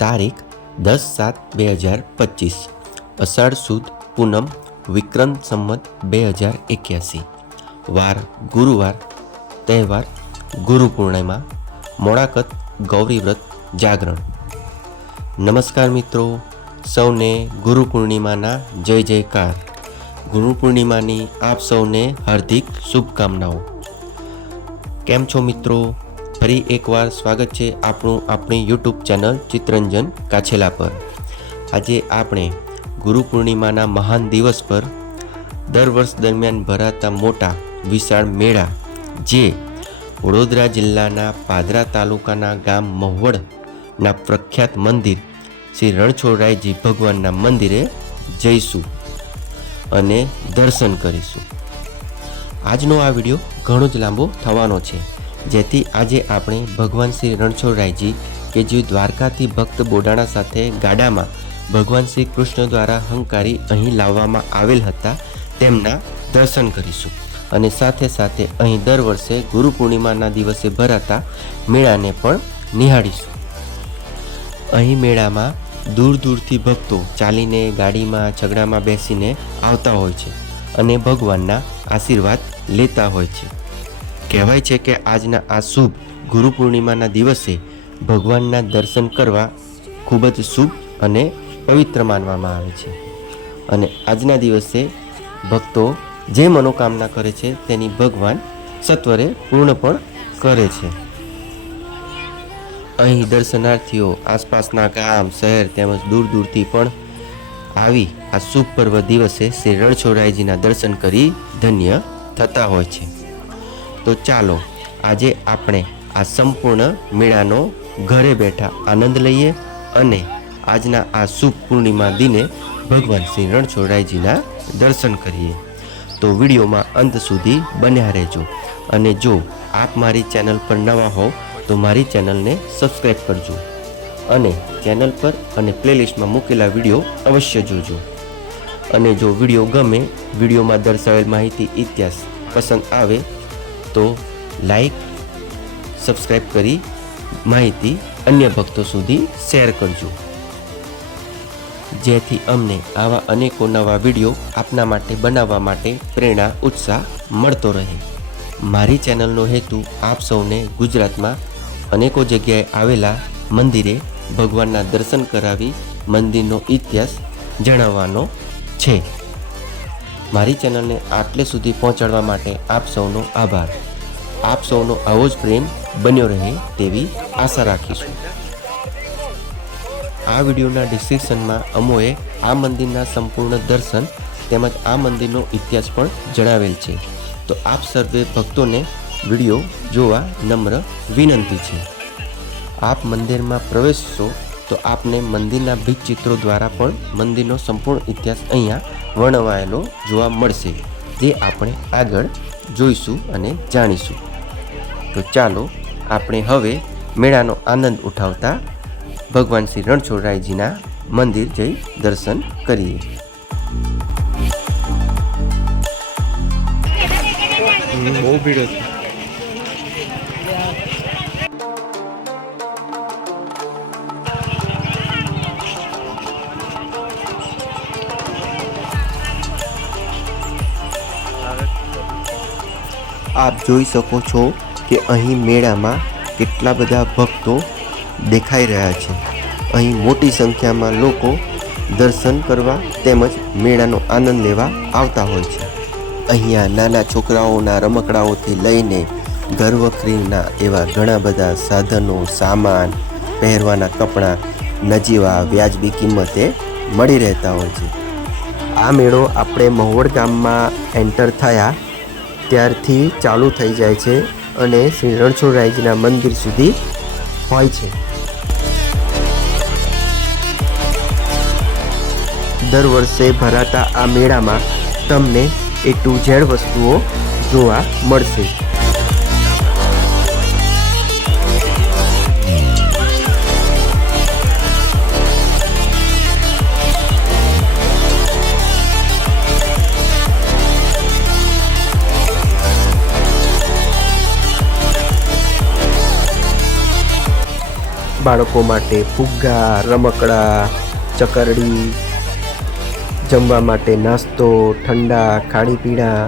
તારીખ 10/7/2025, અષાઢ સુદ પૂનમ, વિક્રમ સંમત 2081, વાર ગુરુવાર, તહેવાર ગુરુ પૂર્ણિમા, મોડાકત ગૌરી વ્રત જાગરણ. નમસ્કાર મિત્રો, સૌને ગુરુ પૂર્ણિમાના જય જયકાર. ગુરુ પૂર્ણિમાની આપ સૌને હાર્દિક શુભકામનાઓ. કેમ છો મિત્રો? ફરી એકવાર સ્વાગત છે આપણી યુટ્યુબ ચેનલ ચિત્તરંજન કાછેલા પર. આજે આપણે ગુરુ પૂર્ણિમાના મહાન દિવસ પર દર વર્ષ દરમિયાન ભરાતા મોટા વિશાળ મેળા, જે વડોદરા જિલ્લાના પાદરા તાલુકાના ગામ મહુવડના પ્રખ્યાત મંદિર શ્રી રણછોડરાયજી ભગવાનના મંદિરે જઈશું અને દર્શન કરીશું. આજનો આ વિડીયો ઘણો જ લાંબો થવાનો છે, જેથી આજે આપણે ભગવાન શ્રી રણછોડરાયજી કે જે દ્વારકાથી ભક્ત બોડાણા સાથે ગાડામાં ભગવાન શ્રી કૃષ્ણ દ્વારા હંકારી અહીં લાવવામાં આવેલ હતા, તેમના દર્શન કરીશું અને સાથે સાથે અહીં દર વર્ષે ગુરુ પૂર્ણિમાના દિવસે ભરાતા મેળાને પણ નિહાળીશું. અહીં મેળામાં દૂર દૂરથી ભક્તો ચાલીને, ગાડીમાં, છગડામાં બેસીને આવતા હોય છે અને ભગવાનના આશીર્વાદ લેતા હોય છે. કહેવાય છે કે આજના આ શુભ ગુરુ પૂર્ણિમાના દિવસે ભગવાનના દર્શન કરવા ખૂબ જ શુભ અને પવિત્ર માનવામાં આવે છે અને આજના દિવસે ભક્તો જે મનોકામના કરે છે તેની ભગવાન સત્વરે પૂર્ણ પણ કરે છે. અહીં દર્શનાર્થીઓ આસપાસના ગામ, શહેર તેમજ દૂર દૂરથી પણ આવી આ શુભ પર્વ દિવસે શ્રી રણછોડરાયજીના દર્શન કરી ધન્ય થતા હોય છે. તો ચાલો આજે આપણે આ સંપૂર્ણ મેળાનો ઘરે બેઠા આનંદ લઈએ અને આજના આ શુભ પૂર્ણિમા દિને ભગવાન શ્રી રણછોડરાયજીના દર્શન કરીએ. તો વિડીયોમાં અંત સુધી બન્યા રહેજો અને જો આપ મારી ચેનલ પર નવા હોવ તો મારી ચેનલને સબસ્ક્રાઈબ કરજો અને ચેનલ પર અને પ્લેલિસ્ટમાં મૂકેલા વિડીયો અવશ્ય જોજો. અને જો વિડીયો ગમે, વિડીયોમાં દર્શાવેલ માહિતી, ઇતિહાસ પસંદ આવે તો લાઈક, સબસ્ક્રાઈબ કરી માહિતી અન્ય ભક્તો સુધી શેર કરજો, જેથી અમને આવા અનેકો નવા વિડીયો આપના માટે બનાવવા માટે પ્રેરણા, ઉત્સાહ મળતો રહે. મારી ચેનલનો હેતુ આપ સૌને ગુજરાતમાં અનેકો જગ્યાએ આવેલા મંદિરે ભગવાનના દર્શન કરાવી મંદિરનો ઇતિહાસ જણાવવાનો છે. મારી ચેનલને આટલે સુધી પહોંચાડવા માટે આપ સૌનો આભાર. આપ સૌનો આવો જ પ્રેમ બન્યો રહે તેવી આશા રાખીશું. આ વિડીયોના ડિસ્ક્રિપ્શનમાં અમોએ આ મંદિરના સંપૂર્ણ દર્શન તેમજ આ મંદિરનો ઇતિહાસ પણ જણાવેલ છે. તો આપ સર્વે ભક્તોને વિડીયો જોવા નમ્ર વિનંતી છે. આપ મંદિરમાં પ્રવેશશો તો આપને મંદિરના ભીંત ચિત્રો દ્વારા પણ મંદિરનો સંપૂર્ણ ઇતિહાસ અહીંયા વર્ણવાયેલો જોવા મળશે, જે આપણે આગળ જોઈશું અને જાણીશું. તો ચાલો આપણે હવે મેળાનો આનંદ ઉઠાવતા ભગવાન શ્રી રણછોડરાયજીના મંદિર જઈ દર્શન કરીએ. બહુ ભીડ હતી. આપ જોઈ શકો છો કે અહીં મેળામાં કેટલા બધા ભક્તો દેખાઈ રહ્યા છે. અહીં મોટી સંખ્યામાં લોકો દર્શન કરવા તેમજ મેળાનો આનંદ લેવા આવતા હોય છે. અહીંયા નાના છોકરાઓના રમકડાઓથી લઈને ઘરવખરીના એવા ઘણા બધા સાધનો, સામાન, પહેરવાના કપડાં નજીવા વ્યાજબી કિંમતે મળી રહેતા હોય છે. આ મેળો આપણે મહુવડ ગામમાં એન્ટર થયા ત્યારથી ચાલુ થઈ જાય છે અને શ્રી રણછોડરાયજીના મંદિર સુધી હોય છે. દર વર્ષે ભરાતા આ મેળામાં તમને A to Z વસ્તુઓ જોવા મળશે. બાળકો માટે ફુગ્ગા, રમકડા, ચકરડી, જમવા માટે નાસ્તો, ઠંડા, ખાણીપીણા.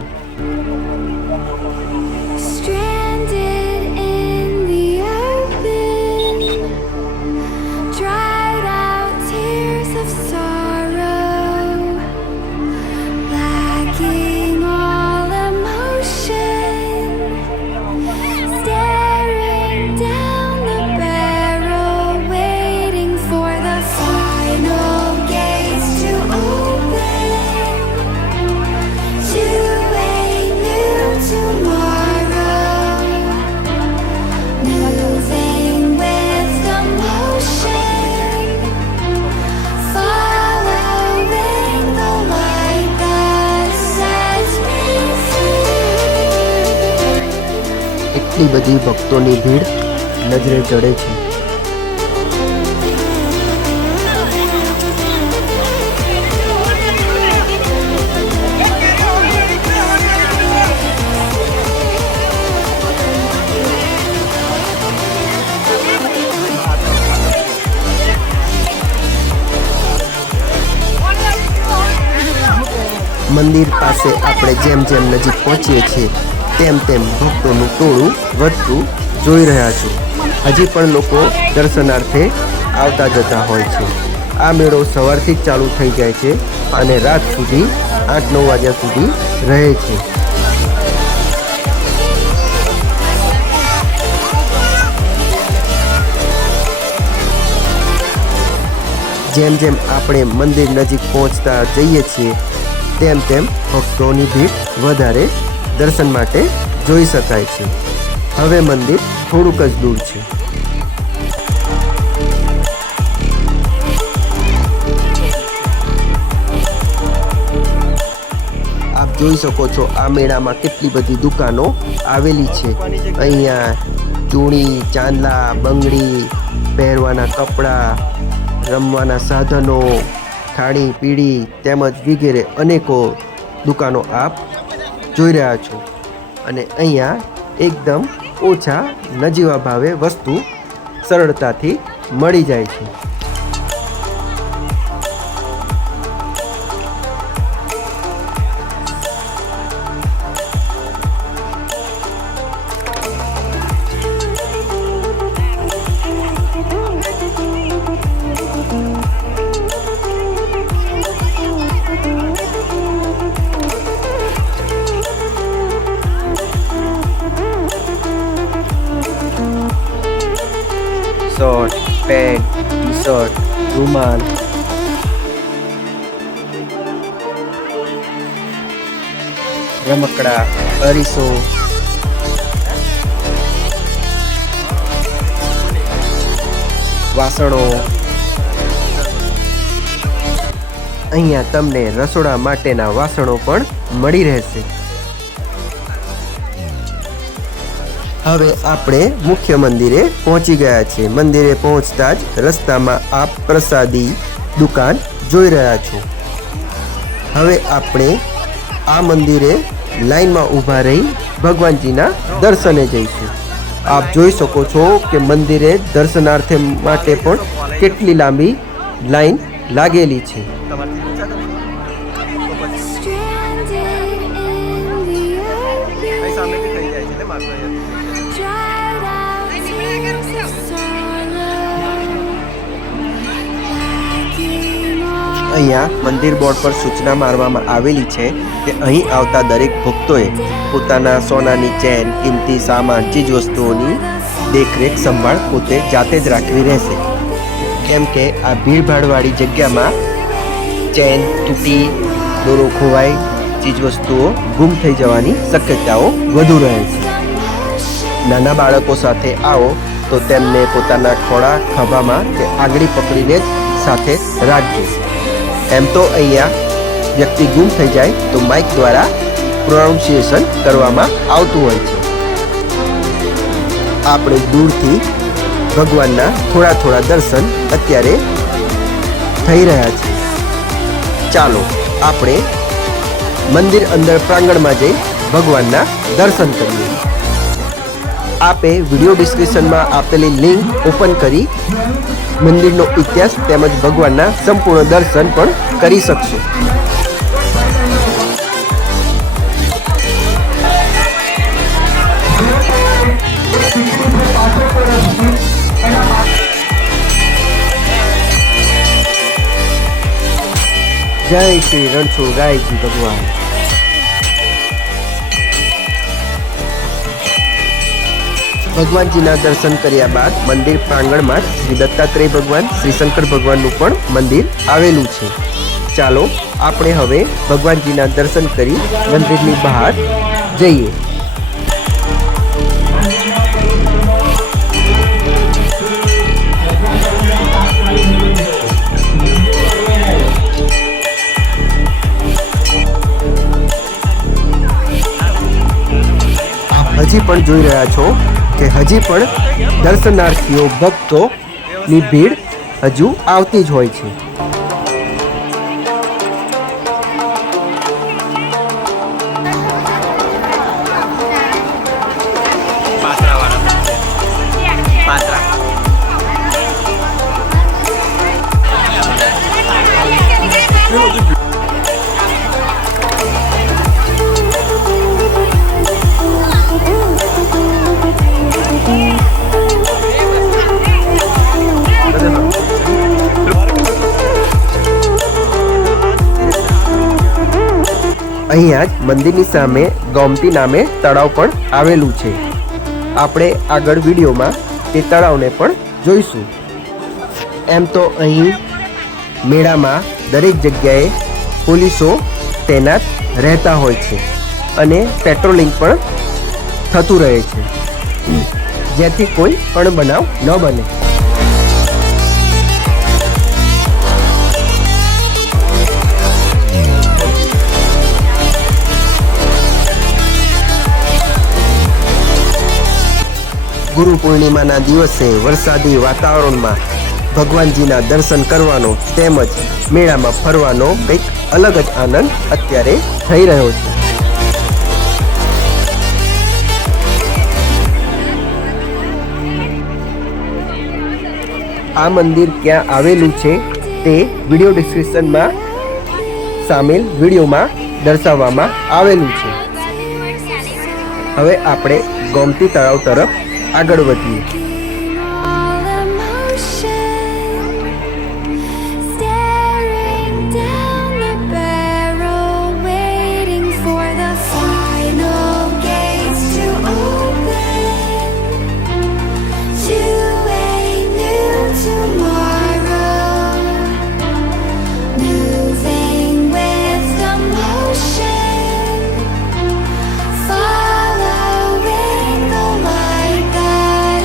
એટલી બધી ભક્તોની ભીડ નજરે ચડે છે. મંદિર પાસે આપણે જેમ જેમ નજીક પહોંચીએ છીએ તેમ તેમ ભક્તોનું ટોળું વધતું જોઈ રહ્યા છો. હજી પણ લોકો દર્શનાર્થે આવતા જતા હોય છે. આ મેળો સવારથી જ ચાલુ થઈ જાય છે અને રાત સુધી 8-9 વાગ્યા સુધી રહે છે. જેમ જેમ આપણે મંદિર નજીક પહોંચતા જઈએ છીએ તેમ તેમ ભક્તોની ભીડ વધારે દર્શન માટે જોઈ શકાય છે. હવે મંદિર થોડુંક જ દૂર છે. આપ જોઈ શકો છો આ મેળામાં કેટલી બધી દુકાનો આવેલી છે. અહીંયા ચૂણી, ચાંદલા, બંગડી, પહેરવાના કપડાં, રમવાના સાધનો, ખાણી પીણી તેમજ વગેરે અનેકો દુકાનો આપ જોઈ રહ્યા છો. અને અહીંયા એકદમ ઓછા નજીવા ભાવે વસ્તુ સરળતાથી મળી જાય છે. શર્ટ, પેન્ટ, ટી શર્ટ, રૂમાલ, રમકડા, અરીસો, વાસણો. અહીંયા તમને રસોડા માટેના વાસણો પણ મળી રહેશે. હવે આપણે મુખ્ય મંદિરે પહોંચી ગયા છીએ. મંદિરે પહોંચતા જ રસ્તામાં આપ પ્રસાદી દુકાન જોઈ રહ્યા છો. હવે આપણે આ મંદિરે લાઈનમાં ઊભા રહી ભગવાનજીના દર્શને જઈશું. આપ જોઈ શકો છો કે મંદિરે દર્શનાર્થે માટે પણ કેટલી લાંબી લાઈન લાગેલી છે. અહીંયા મંદિર બોર્ડ પર સૂચના મારવામાં આવેલી છે કે અહીં આવતા દરેક ભક્તોએ પોતાના સોનાની ચેન, કિંમતી સામાન, ચીજવસ્તુઓની દેખરેખ સંભાળ પોતે જાતે જ રાખવી રહેશે. કેમ કે આ ભીડભાડવાળી જગ્યામાં ચેન તૂટી, દોરો ખોવાઈ, ચીજવસ્તુઓ ગુમ થઈ જવાની શક્યતાઓ વધુ રહે છે. નાના બાળકો સાથે આવો તો તેમને પોતાના ખોળા ખભામાં કે આંગળી પકડીને જ સાથે રાખજો. એમ તો અહીંયા વ્યક્તિ ગુમ થઈ જાય તો માઇક દ્વારા પ્રોનાઉન્સિએશન કરવામાં આવતું હોય છે. આપણે દૂરથી ભગવાનના થોડા થોડા દર્શન અત્યારે થઈ રહ્યા છે. ચાલો આપણે મંદિર અંદર પ્રાંગણમાં જઈ ભગવાનના દર્શન કરીએ. આપે વિડીયો ડિસ્ક્રિપ્શનમાં આપેલી લિંક ઓપન કરી મંદિરનો ઇતિહાસ તેમજ ભગવાનના સંપૂર્ણ દર્શન પણ કરી શકશો. જય શ્રી રણછોડ રાયજી ભગવાન. ભગવાનજીના દર્શન કર્યા બાદ મંદિર પ્રાંગણમાં શ્રી દત્તાત્રેય ભગવાન, શ્રી શંકર ભગવાનનું પણ મંદિર આવેલું છે. ચાલો આપણે હવે ભગવાનજીના દર્શન કરી મંદિરની બહાર જઈએ. હજી પણ જોઈ રહ્યા છો કે હજી પણ દર્શનાર્થીઓ ભક્તોની ભીડ હજુ આવતી જ હોય છે. અહીંયા જ મંદિરની સામે ગોમતી નામે તળાવ પણ આવેલું છે. આપણે આગળ વિડીયોમાં તે તળાવને પણ જોઈશું. એમ તો અહીં મેળામાં દરેક જગ્યાએ પોલીસો તૈનાત રહેતા હોય છે અને પેટ્રોલિંગ પણ થતું રહે છે, જેથી કોઈ અણબનાવ ન બને. ગુરુ પૂર્ણિમાના દિવસે વરસાદી વાતાવરણમાં ભગવાનજીના દર્શન કરવાનો તેમજ મેળામાં ફરવાનો કંઈક અલગ જ આનંદ અત્યારે થઈ રહ્યો છે. આ મંદિર ક્યાં આવેલું છે તે વિડીયો ડિસ્ક્રિપ્શનમાં સામેલ વિડીયોમાં દર્શાવવામાં આવેલું છે. હવે આપણે ગોમતી તળાવ તરફ આગળ વધીએ. Following the light that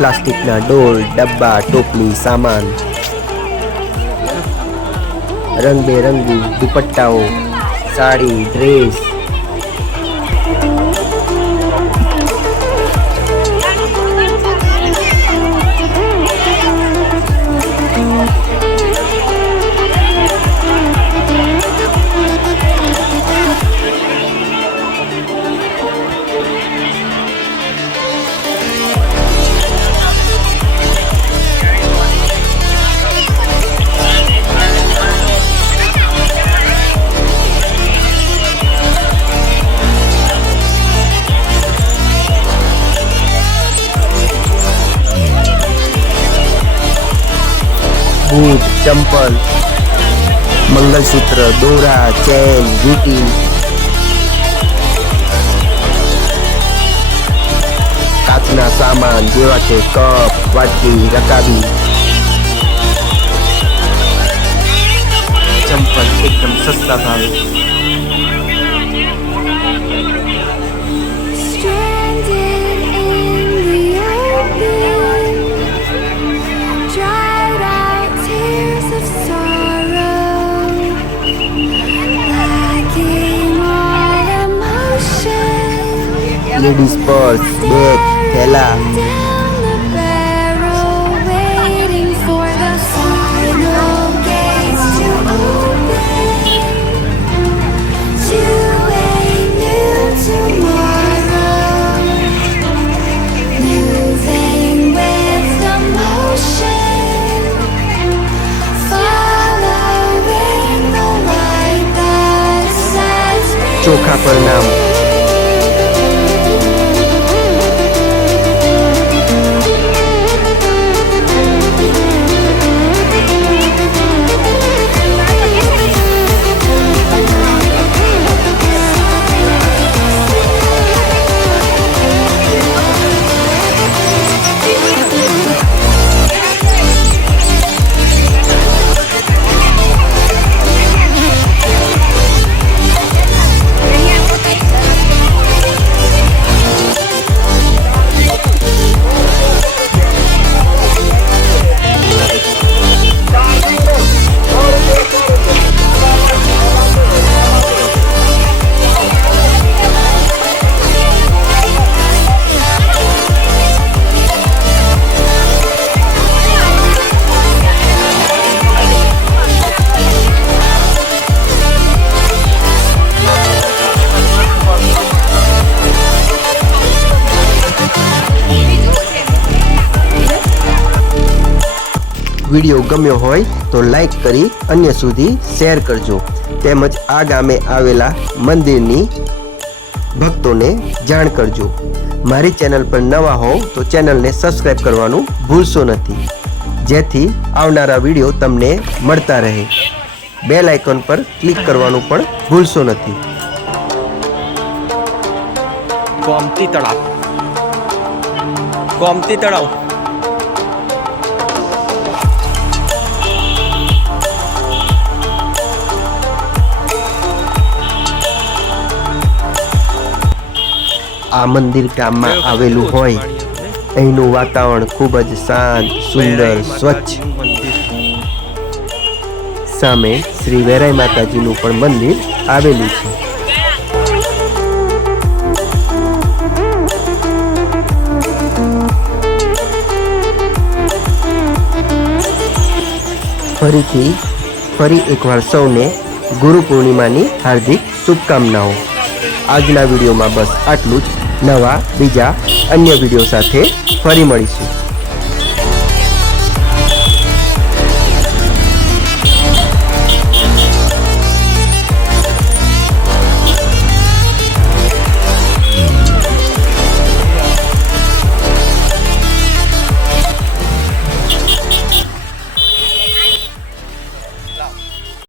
પ્લાસ્ટિકના ડોલ, ડબ્બા, ટોપલી, સામાન, રંગબેરંગી દુપટ્ટાઓ, સાડી, ડ્રેસ, બૂટ, ચંપલ, મંગલસૂત્ર, દોરા, ચેન, વીંટી, કાચના સામાન જેવા કે કપ, વાટકી, રકાબી, ચંપલ એકદમ સસ્તા ભાવે. લેડીઝ પર્સ, બેગ, થેલા, ચોખા પર નામ, વિડીયો ગમ્યો હોય તો લાઈક કરી અન્ય સુધી શેર કરજો. તેમજ આ ગામે આવેલા મંદિરની ભક્તોને જાણ કરજો. મારી ચેનલ પર નવા હોવ તો ચેનલને સબસ્ક્રાઈબ કરવાનું ભૂલશો નથી, જેથી આવનારા વિડીયો તમને મળતા રહે. બેલ આઇકોન પર ક્લિક કરવાનું પણ ભૂલશો નથી. ગોમતી તળાવ, ગોમતી તળાવ. આ મંદિર ગામમાં આવેલું હોય, અહીંનું વાતાવરણ ખૂબ જ શાંત, સુંદર, સ્વચ્છ. સામે શ્રી વેરાઈ માતાજીનું પણ મંદિર આવેલું છે. ફરી એકવાર સૌને ગુરુ પૂર્ણિમાની હાર્દિક શુભકામનાઓ. આજના વિડીયોમાં બસ આટલું જ. નવા બીજા અન્ય વિડીયો સાથે ફરી મળીશું.